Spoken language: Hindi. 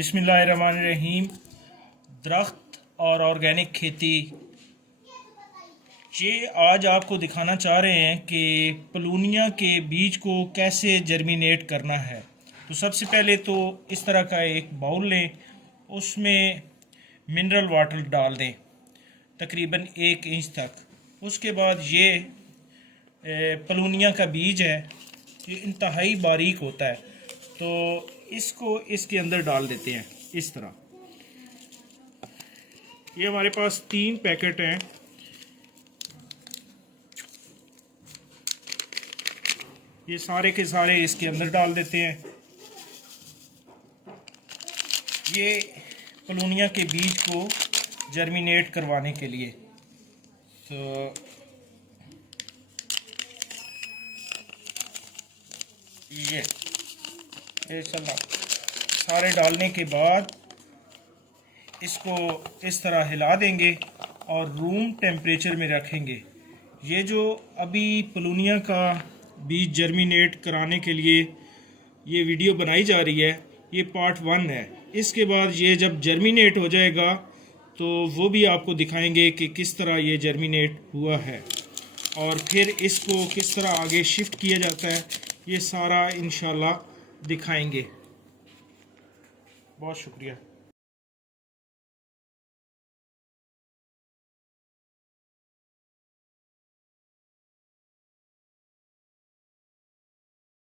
बिस्मिल्लाहिर्रहमानिर्रहीम। दरख्त और ऑर्गेनिक खेती, ये आज आपको दिखाना चाह रहे हैं कि प्लूनिया के बीज को कैसे जर्मिनेट करना है। तो सबसे पहले तो इस तरह का एक बाउल लें, उसमें मिनरल वाटर डाल दें तकरीबन 1 इंच तक। उसके बाद ये प्लूनिया का बीज है, ये इंतहाई बारीक होता है, तो इसको इसके अंदर डाल देते हैं इस तरह। ये हमारे पास 3 पैकेट हैं। ये सारे के सारे इसके अंदर डाल देते हैं। ये प्लूनिया के बीज को जर्मिनेट करवाने के लिए। तो ये सारे डालने के बाद इसको इस तरह हिला देंगे और रूम टेम्परेचर में रखेंगे। ये जो अभी प्लूनिया का बीज जर्मिनेट कराने के लिए ये वीडियो बनाई जा रही है, ये पार्ट 1 है। इसके बाद ये जब जर्मिनेट हो जाएगा तो वो भी आपको दिखाएंगे कि किस तरह ये जर्मिनेट हुआ है और फिर इसको किस तरह आगे शिफ्ट किया जाता है, ये सारा इंशाल्लाह दिखाएंगे। बहुत शुक्रिया।